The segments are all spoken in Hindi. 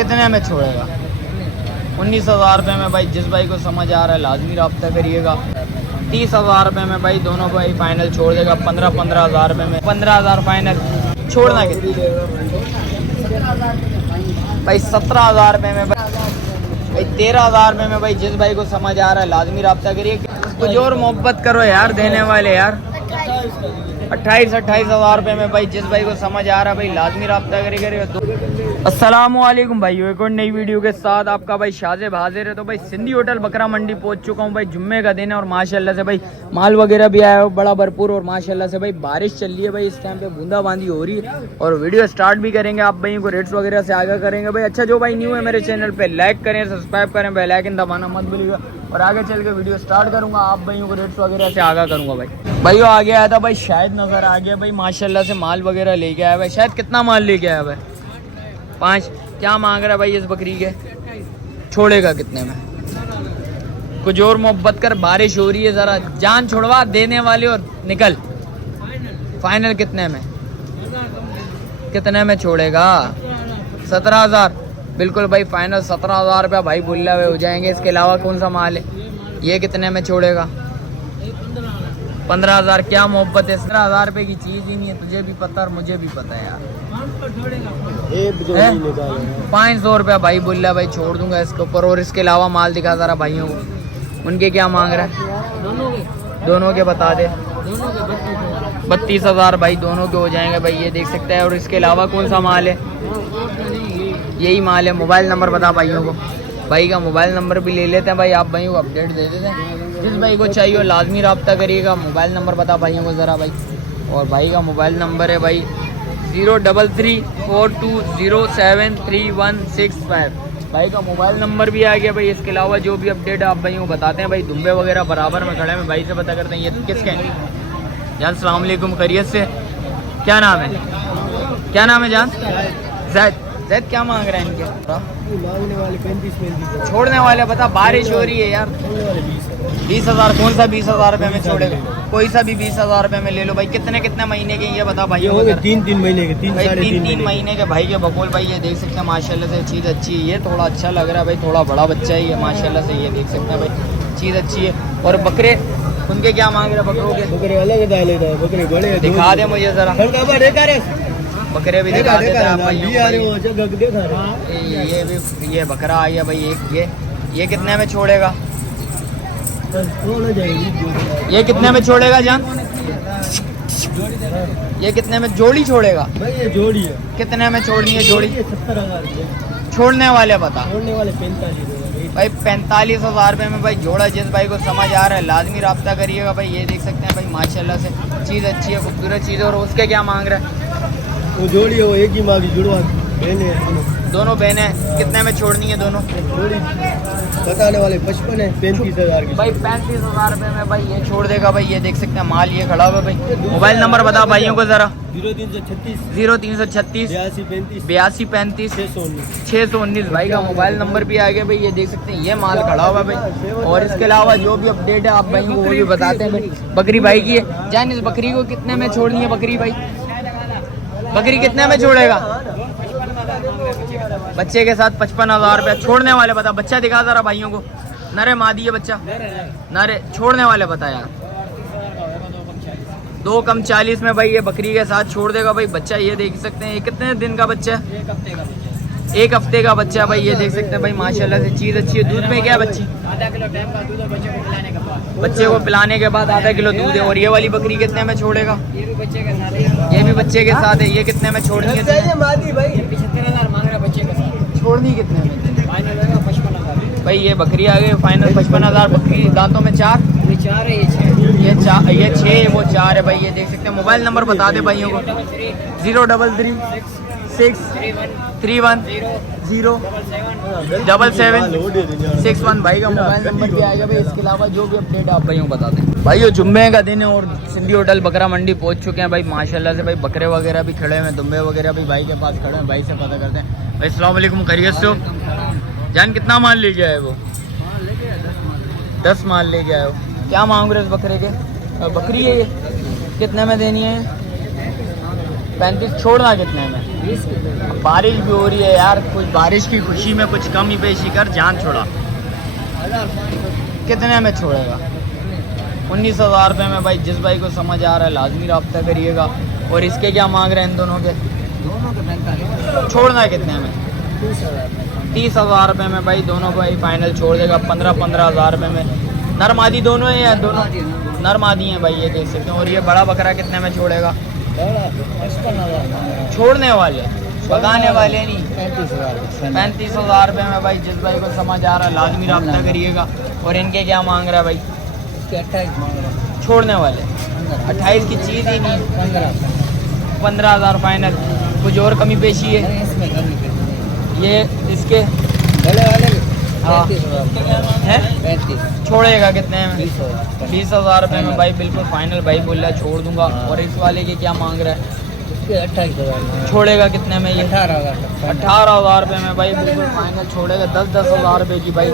कितने में छोड़ेगा? 19,000 रुपये में भाई। जिस भाई को समझ आ रहा है लाजमी रब्ता करिएगा। 30,000 रुपये में भाई दोनों भाई फाइनल छोड़ देगा। 15,000 रुपये में 15,000 फाइनल छोड़ना कितनी भाई? 17,000 रुपये में भाई 13,000 रुपये में भाई। जिस भाई को समझ आ रहा है लाजमी रब्ता करिए। कुछ और मोहब्बत करो यार देने वाले यार। 28,000 रुपये में भाई। जिस भाई को समझ आ रहा है भाई लाजमी रब्ता करिएगा। अस्सलामुअलैकुम भाई, एक और नई वीडियो के साथ आपका भाई शाज़ेब हाजिर है। तो भाई सिंधी होटल बकरा मंडी पहुंच चुका हूं भाई। जुम्मे का दिन है और माशाल्लाह से भाई माल वगैरह भी आया हो बड़ा भरपूर। और माशाल्लाह से भाई बारिश चल रही है भाई। इस टाइम पे बूंदाबांदी हो रही है और वीडियो स्टार्ट भी करेंगे। आप भाई को रेट्स वगैरह से आगे करेंगे भाई। अच्छा जो भाई न्यू है मेरे चैनल पर लाइक करें, सब्सक्राइब करें, बेल आइकन दबाना मत भूलिएगा। और आगे चल के वीडियो स्टार्ट करूँगा। आप भाइयों को रेट्स वगैरह से आगा करूँगा भाई। भाइयों आगे आया था भाई शायद नज़र आ गया भाई। माशाल्लाह से माल वगैरह लेके आया भाई। शायद कितना माल लेके आया भाई? 5। क्या मांग रहा है भाई इस बकरी के? छोड़ेगा कितने में? कुछ और मोहब्बत कर, बारिश हो रही है, ज़रा जान छोड़वा देने वाले और निकल। फाइनल कितने में? कितने में छोड़ेगा? 17,000। बिल्कुल भाई फाइनल 17,000 रुपया भाई बुल्ला हुए हो जाएंगे। इसके अलावा कौन सा माल है? ये कितने में छोड़ेगा? 15,000। क्या मोहब्बत है? 17,000 रुपये की चीज़ ही नहीं है। तुझे भी पता और मुझे भी पता है यार। 500 रुपया भाई बुल्ला भाई छोड़ दूंगा इसके ऊपर। और इसके अलावा माल दिखा ज़रा भाइयों को। उनके क्या मांग रहा है? दोनों के बता दे। 32,000 भाई दोनों के हो जाएंगे भाई। ये देख सकते हैं। और इसके अलावा कौन सा माल है? यही माल है। मोबाइल नंबर बता भाइयों को। भाई का मोबाइल नंबर भी ले लेते हैं भाई। आप भाइयों को अपडेट दे देते हैं। जिस भाई को चाहिए हो लाजमी रब्ता करिएगा। मोबाइल नंबर बता भाइयों को ज़रा भाई। और भाई का मोबाइल नंबर है भाई 03342073165। भाई का मोबाइल नंबर भी आ गया भाई। इसके अलावा जो भी अपडेट आप भाइयों को बताते हैं भाई। दुम्बे वगैरह बराबर में खड़े हैं। भाई से पता करते हैं ये किसके हैं। जान सलाम अलैकुम, खैरियत से? क्या नाम है? क्या नाम है जान? जैद। जैद क्या मांग रहे हैं इनके? मांगने वाले 35 छोड़ने वाले बता। बारिश हो रही है यार। 20,000। कौन सा 20,000 रुपये में छोड़ेगा? कोई सा भी 20,000 रुपये में ले लो भाई। कितने कितने महीने के ये बता भाई? 3 महीने के। 3 महीने के भाई के बकोल भाई। ये देख सकते हैं माशाल्लाह से चीज़ अच्छी है। ये थोड़ा अच्छा लग रहा है भाई। थोड़ा बड़ा बच्चा है ये माशाल्लाह से। ये देख सकते हैं भाई चीज़ अच्छी है। और बकरे उनके क्या मांग रहे हैं? बकरों के बकरे अलग बकरे बड़े दिखा दे मुझे ज़रा। बकरे भी दिखा देते हैं भाई। ये बकरा आ गया भाई एक। ये कितने में छोड़ेगा? ये कितने में छोड़ेगा जान? ये कितने में जोड़ी छोड़ेगा भाई? ये जोड़ी है। कितने में छोड़नी है जोड़ी? 70,000। छोड़ने वाले बता। छोड़ने वाले 45 भाई 45,000 रुपये में भाई जोड़ा। जिस भाई को समझ आ रहा है लाजमी रब्ता करिएगा भाई। ये देख सकते हैं भाई माशाल्लाह से चीज़ अच्छी है, खूबसूरत चीज़ है। और उसके क्या मांग रहा है? वो जोड़ी है, वो एक ही मांगी। जुड़वा बहने दोनों बहनें। कितने में छोड़नी है दोनों? जोड़ी बताने वाले 55 है। 35,000 की भाई 35,000 रुपये में भाई ये छोड़ देगा भाई। ये देख सकते हैं माल ये खड़ा हुआ भाई। मोबाइल नंबर बता भाइयों को ज़रा। 0336 82 35 619 भाई का मोबाइल नंबर भी आ गया भाई। ये देख सकते हैं ये माल खड़ा हुआ भाई। और इसके अलावा जो भी अपडेट है आप भाई को वो भी बताते हैं भाई। बकरी भाई की है जान। इस बकरी को कितने में छोड़नी है बकरी भाई? बकरी कितने में छोड़ेगा? बच्चे के साथ 55,000 रुपया छोड़ने वाले बता। बच्चा दिखा जरा भाइयों को। नरे मादी है बच्चा? नरे। छोड़ने वाले बता यार। 2 कम 40 में भाई ये बकरी के साथ छोड़ देगा भाई। बच्चा ये देख सकते हैं। ये कितने दिन का बच्चा है? 1 हफ्ते का बच्चा भाई। ये देख सकते हैं भाई माशाल्लाह से चीज़ अच्छी है। दूध में क्या है बच्ची? आधा किलो टाइम का दूध बच्चे को पिलाने के बाद। बच्चे को पिलाने के बाद आधा किलो दूध है। और ये वाली बकरी कितने में छोड़ेगा? ये भी बच्चे के साथ है। ये भी बच्चे के साथ है। ये कितने में छोड़नी है? 75,000 मांग रहा है बच्चे के साथ। छोड़नी कितने में? फाइनल होगा 55,000 भाई ये बकरी आ गई फाइनल 55,000। बकरी दांतों में 4। ये 4 है, ये 6। ये 6 वो 4 है भाई। ये देख सकते हैं। मोबाइल नंबर बता दे भाइयों को। 033 6 31 0 77 61 भाई का मोबाइल नंबर भी आएगा भाई। इसके अलावा जो भी अपडेट आप भाइयों को बता दें। भाई जुम्मे का दिन है और सिंधी होटल बकरा मंडी पहुंच चुके हैं भाई। माशाल्लाह से भाई बकरे वगैरह भी खड़े हैं। दुम्बे वगैरह भी भाई के पास खड़े हैं। भाई से पता करते हैं। भाई अस्सलाम वालेकुम, खैरियत से हो? जान कितना माल लेके आए वो? 10 माल लेके आए हो। क्या मांग रहे इस बकरे के? बकरी है ये कितने में देनी है? 35 छोड़ना कितने में? 20 की बारिश भी हो रही है यार, कुछ बारिश की खुशी में कुछ कमी पेशी कर, जान छोड़ा। कितने में छोड़ेगा? 19,000 रुपये में भाई। जिस भाई को समझ आ रहा है लाजमी रब्ता करिएगा। और इसके क्या मांग रहे हैं इन दोनों के? दोनों के 45। छोड़ना कितने में? 30,000 रुपये में भाई दोनों भाई फाइनल छोड़ देगा। 15,000 रुपये में। नर मादी दोनों हैं या दोनों? नर मादी हैं भाई, ये देख सकते हैं। और ये बड़ा बकरा कितने में छोड़ेगा? 55,000 छोड़ने वाले, भगाने वाले नहीं। 35,000। 35,000 रुपये में भाई। जिस भाई को समझ आ रहा है लाजमी रब्ता करिएगा। और इनके क्या मांग रहा है भाई? इसके 28 मांग रहा हूं। छोड़ने वाले 28 की चीज़ ही नहीं है। 15,000 फाइनल। कुछ और कमी पेशी है? इसमें कमी पे ये इसके पहले वाले हाँ 35,000 है। 35 छोड़ेगा कितने में? 20,000 20,000 रुपये में भाई बिल्कुल फाइनल भाई बोल रहा है छोड़ दूंगा। और इस वाले के क्या मांग रहा है? इसके 28,000 छोड़ेगा कितने में ये? 18,000 18,000 रुपये में भाई बिल्कुल फाइनल छोड़ेगा। 10,000 रुपये की भाई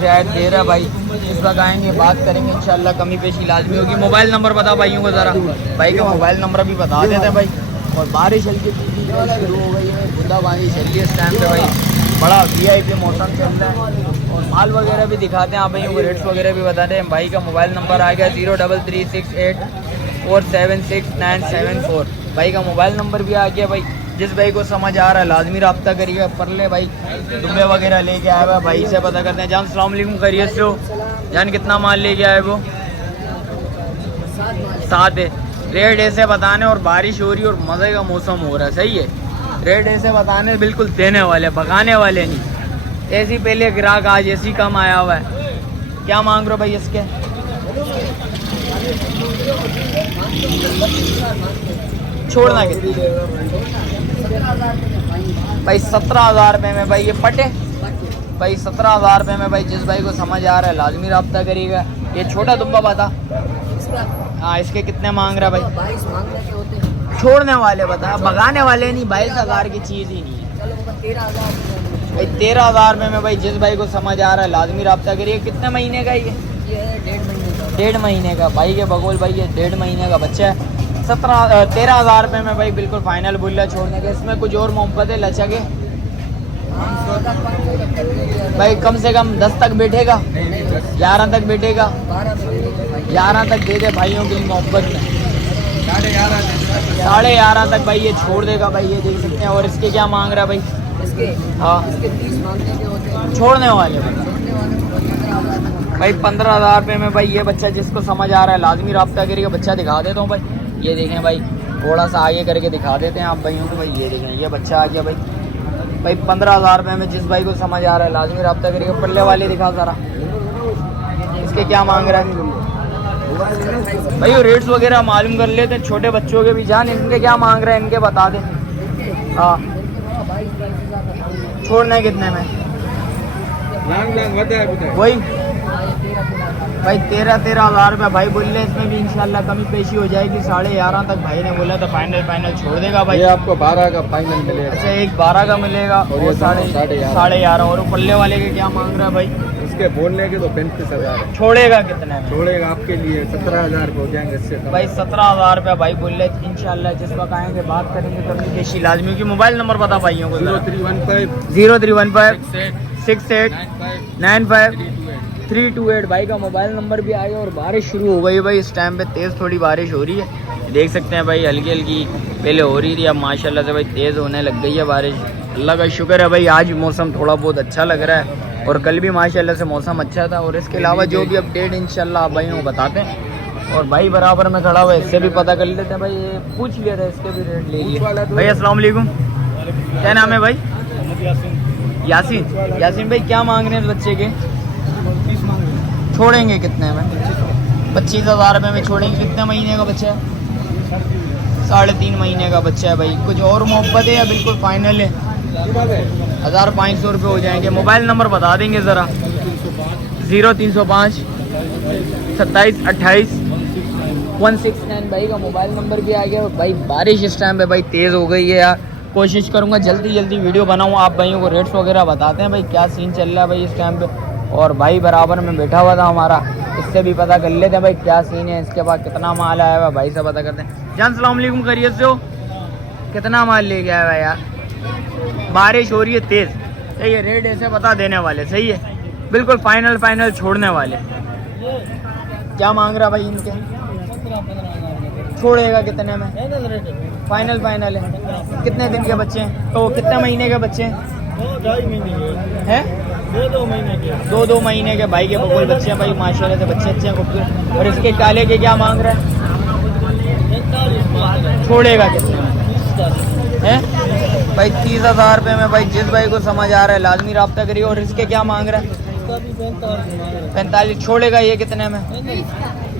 रियायत दे रहा है भाई। इस वक्त आएंगे, बात करेंगे इंशाल्लाह, कमी पेशी लाजमी होगी। मोबाइल नंबर बता भाइयों को ज़रा, भाई का मोबाइल नंबर भी बता देते भाई। और बारिश हल्की शुरू हो गई है, बूंदाबांदी चल रही है इस टाइम पे भाई। बड़ा VIP मौसम चल रहा है। और माल वगैरह भी दिखाते हैं आप भाइयों को, रेट्स वगैरह भी बताते हैं। भाई का मोबाइल नंबर आ गया 03368476 भाई का मोबाइल नंबर भी आ गया भाई। जिस भाई को समझ आ रहा है लाजमी रब्ता करिएगा। परले भाई दुबे वगैरह लेके आया हुआ, भाई से पता करते हैं। जान सलाम अलैकुम, खैरियत से हो? जान कितना माल लेके आए वो? 7 है। रेट ऐसे बताने, और बारिश हो रही है और मज़े का मौसम हो रहा है, सही है। रेट ऐसे बताने बिल्कुल देने वाले, भगाने वाले नहीं। ऐसी पहले ग्राहक आज ऐसी कम आया हुआ है। क्या मांग रहे हो भाई इसके? छोड़ना कितनी भाई? 17,000 रुपये में भाई। ये पटे भाई 17,000 रुपये में भाई। जिस भाई को समझ आ रहा है लाजमी रब्ता करिएगा। ये छोटा दुब्बा बता। हाँ, इसके कितने मांग रहा है भाई? 22 मांगने के होते हैं। छोड़ने वाले बता, भगाने वाले नहीं। 22,000 की चीज़ ही नहीं है भाई। 13,000 रुपये में भाई। जिस भाई को समझ आ रहा है लाजमी रब्ता करिए। कितने महीने का ये? ये 1.5 महीने का। 1.5 महीने का भाई के बगोल भाई। ये 1.5 महीने का बच्चा है। 13,000 रुपये में भाई बिल्कुल फाइनल बोल रहा छोड़ने के। इसमें कुछ और मोहब्बत है लचा के भाई? कम से कम 10 तक बैठेगा, 11 तक बैठेगा, 11 तक दे दे भाइयों की मोहब्बत में। 11.5 तक भाई ये छोड़ देगा भाई, ये देख सकते हैं। और इसके क्या मांग रहा है भाई? इसके हाँ, इसके 30 मांगने के होते हैं। छोड़ने वाले भाई। छोड़ने वाले को 15,000 भाई 15,000 रुपये में भाई। ये बच्चा जिसको समझ आ रहा है लाजमी रब्ता करिएगा। बच्चा दिखा देता हूँ भाई। ये देखें भाई, थोड़ा सा आगे करके दिखा देते हैं आप भाइयों को भाई। ये देखें, ये बच्चा आ गया भाई। भाई 15,000 रुपये में जिस भाई को समझ आ रहा है लाजमी रब्ता करिएगा। पल्ले वाले दिखा ज़रा, इसके क्या मांग रहा है भाई? वो रेट्स वगैरह मालूम कर लेते हैं छोटे बच्चों के भी। जान इनके क्या मांग रहे हैं, इनके बता दें। हाँ, छोड़ना कितने में? वही भाई 13,000 रुपये भाई बोल रहे। इसमें भी इंशाल्लाह कमी पेशी हो जाएगी। 11.5 तक भाई ने बोला था फाइनल छोड़ देगा भाई। ये आपको 12 का फाइनल मिलेगा। अच्छा, एक 12 का मिलेगा और 11.5। और पल्ले वाले के क्या मांग रहा है भाई? इसके बोलने के तो 35,000 है। छोड़ेगा कितने में? छोड़ेगा आपके लिए 17,000 हो जाएंगे इससे भाई 17,000 रुपये भाई बोल रहे। इंशाल्लाह जिस वक्त आएंगे बात करेंगे कमी पेशी लाजमी की। मोबाइल नंबर बता भाइयों को। 0315 68 95 328 भाई का मोबाइल नंबर भी आ गया। और बारिश शुरू हो गई भाई। इस टाइम पे तेज़ थोड़ी बारिश हो रही है, देख सकते हैं भाई। हल्की हल्की पहले हो रही थी, अब माशाल्लाह से भाई तेज़ होने लग गई है बारिश। अल्लाह का शुक्र है भाई, आज मौसम थोड़ा बहुत अच्छा लग रहा है। और कल भी माशाल्लाह से मौसम अच्छा था। और इसके अलावा जो भी अपडेट इंशाल्लाह आप भाइयों को बताते हैं। और भाई बराबर में खड़ा हुआ है, इससे भी पता कर लेते हैं भाई। ये पूछ लिया था, इसके भी रेट ले लिए भाई। अस्सलाम वालेकुम, क्या नाम है भाई? यासीन। यासीन भाई क्या मांग रहे हैं बच्चे के? छोड़ेंगे कितने में? 25,000 रुपये में छोड़ेंगे। कितने महीने का बच्चा है? 3.5 महीने का बच्चा है भाई। कुछ और मोहब्बत है या बिल्कुल फाइनल है? 1,500 रुपये हो जाएंगे। मोबाइल नंबर बता देंगे ज़रा। 0305 27 28 169 भाई का मोबाइल नंबर भी आ गया भाई। बारिश इस टाइम पे भाई तेज़ हो गई है यार। कोशिश करूँगा जल्दी वीडियो बनाऊँ, आप भाइयों को रेट्स वगैरह बताते हैं भाई क्या सीन चल रहा है भाई इस टाइम पे। और भाई बराबर में बैठा हुआ था हमारा, इससे भी पता कर लेते हैं भाई क्या सीन है। इसके बाद कितना माल आया हुआ भाई से पता करते हैं। जान सलाम अलैकुम, खैरियत से हो? कितना माल ले गया है यार। बारिश हो रही है तेज, सही है। रेट ऐसे बता देने वाले, सही है, बिल्कुल फाइनल छोड़ने वाले। क्या मांग रहा भाई इनके? छोड़ेगा कितने में? फाइनल है। कितने दिन के बच्चे हैं? तो कितने महीने के बच्चे हैं? 2.5 महीने हैं? 2 महीने के। 2 महीने के भाई के बकुल बच्चे हैं भाई, माशाल्लाह से बच्चे अच्छे हैं, खूबसूरत। और इसके काले के क्या मांग रहा है? छोड़ेगा कितने में? हैं भाई 30,000 रुपये में भाई। जिस भाई को समझ आ रहा है लाजमी रब्ता करिए। और इसके क्या मांग रहा है? 45। छोड़ेगा ये कितने में?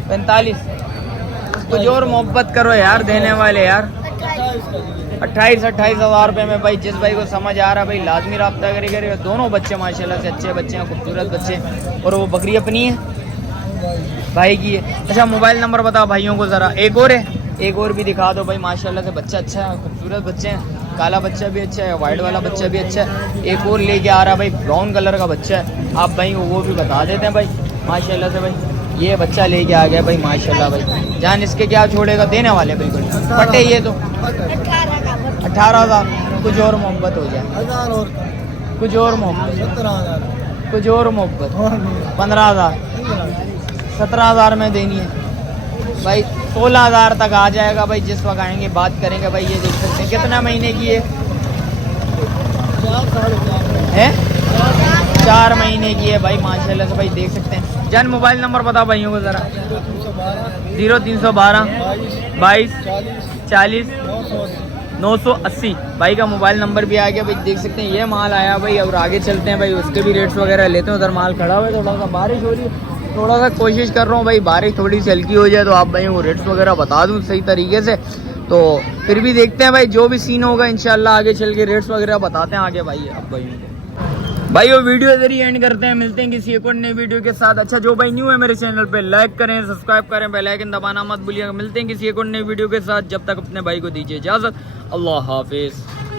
45। कुछ और मोहब्बत करो यार, देने वाले यार। 28,000 रुपये में भाई। जिस भाई को समझ आ रहा है भाई लाजमी रब्ता करिए। दोनों बच्चे माशाल्लाह से अच्छे बच्चे हैं, खूबसूरत बच्चे। और वो बकरी अपनी है भाई की है। अच्छा मोबाइल नंबर बताओ भाइयों को ज़रा। एक और है, एक और भी दिखा दो भाई। माशाल्लाह से बच्चा अच्छा है, खूबसूरत बच्चे हैं। काला बच्चा भी अच्छा है, वाइट वाला बच्चा भी अच्छा है। एक और लेके आ रहा है भाई, ब्राउन कलर का बच्चा है। आप भाई वो भी बता देते हैं भाई माशाल्लाह से भाई। ये बच्चा लेके आ गया भाई माशाल्लाह भाई। जान इसके क्या छोड़ेगा? देने वाले बिल्कुल फटे ये तो। 18,000। कुछ और मोहब्बत हो जाए, कुछ और मोहब्बत, 17,000, कुछ और मोहब्बत। 15,000, 17,000 में देनी है भाई। 16,000 तक आ जाएगा भाई। जिस वक्त आएंगे बात करेंगे भाई। ये देख सकते हैं कितना महीने की है? 4 महीने की है भाई माशाल्लाह से भाई, देख सकते हैं। जान मोबाइल नंबर बताओ भाइयों को ज़रा। 0312 22 40 980 भाई का मोबाइल नंबर भी आ गया भाई, देख सकते हैं। ये माल आया भाई। और आगे चलते हैं भाई, उसके भी रेट्स वगैरह लेते हैं। उधर माल खड़ा हुआ है, थोड़ा सा बारिश हो रही है, थोड़ा सा कोशिश कर रहा हूँ भाई बारिश थोड़ी सी हल्की हो जाए तो आप भाई वो रेट्स वगैरह बता दूँ सही तरीके से। तो फिर भी देखते हैं भाई, जो भी सीन होगा इंशाल्लाह आगे चल के रेट्स वगैरह बताते हैं आगे भाई। अब भाई वो वीडियो इधर ही एंड करते हैं। मिलते हैं किसी एक और नई वीडियो के साथ। अच्छा जो भाई न्यू है मेरे चैनल पे लाइक करें, सब्सक्राइब करें, बेल आइकन दबाना मत भूलिएगा। मिलते हैं किसी एक और नई वीडियो के साथ। जब तक अपने भाई को दीजिए इजाज़त। अल्लाह हाफिज़।